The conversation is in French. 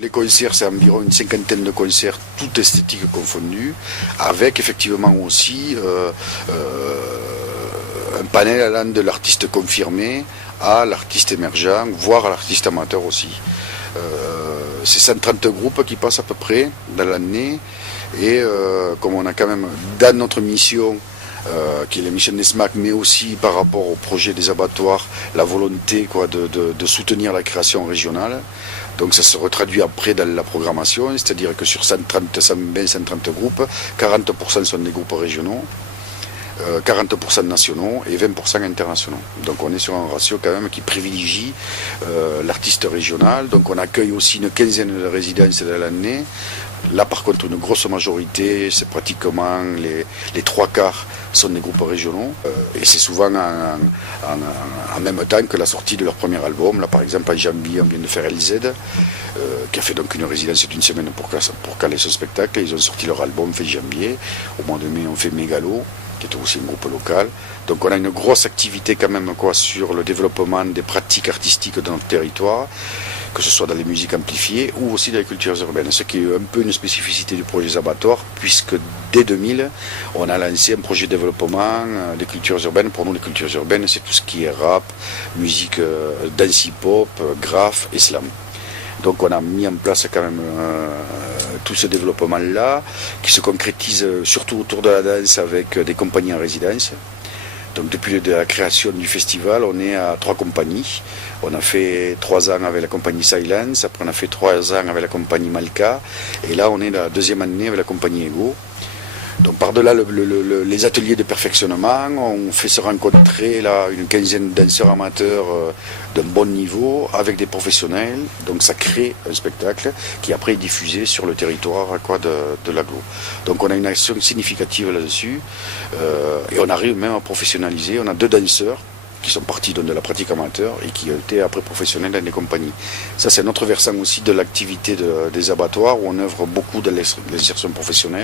Les concerts, c'est environ une cinquantaine de concerts, toutes esthétiques confondues, avec effectivement aussi un panel allant de l'artiste confirmé à l'artiste émergent, voire à l'artiste amateur aussi. C'est 130 groupes qui passent à peu près dans l'année, et comme on a quand même dans notre mission, qui est la mission des SMAC, mais aussi par rapport au projet des abattoirs, la volonté de soutenir la création régionale. Donc ça se retraduit après dans la programmation, c'est-à-dire que sur 130, 120, 130 groupes, 40% sont des groupes régionaux, 40% nationaux et 20% internationaux. Donc on est sur un ratio quand même qui privilégie l'artiste régional. Donc on accueille aussi une quinzaine de résidences dans l'année. Là par contre une grosse majorité, c'est pratiquement les trois quarts sont des groupes régionaux. Et c'est souvent en même temps que la sortie de leur premier album. Là par exemple en janvier on vient de faire LZ, qui a fait donc une résidence d'une semaine pour caler ce spectacle. Et ils ont sorti leur album fin janvier. Au mois de mai on fait Mégalo, qui est aussi un groupe local. Donc on a une grosse activité quand même sur le développement des pratiques artistiques de notre territoire, que ce soit dans les musiques amplifiées ou aussi dans les cultures urbaines. Ce qui est un peu une spécificité du projet Abattoirs, puisque dès 2000, on a lancé un projet de développement des cultures urbaines. Pour nous, les cultures urbaines, c'est tout ce qui est rap, musique dance hip-hop, graphe et slam. Donc on a mis en place quand même tout ce développement-là, qui se concrétise surtout autour de la danse avec des compagnies en résidence. Donc depuis la création du festival, on est à 3 compagnies. On a fait 3 ans avec la compagnie Silence, après on a fait 3 ans avec la compagnie Malka, et là on est la 2e année avec la compagnie Ego. Donc par-delà les ateliers de perfectionnement, on fait se rencontrer là une quinzaine de danseurs amateurs d'un bon niveau avec des professionnels. Donc ça crée un spectacle qui après est diffusé sur le territoire de l'agglo. Donc on a une action significative là-dessus, et on arrive même à professionnaliser. On a 2 danseurs qui sont partis de la pratique amateur et qui ont été après professionnels dans des compagnies. Ça c'est notre versant aussi de l'activité des abattoirs, où on œuvre beaucoup de l'insertion professionnelle.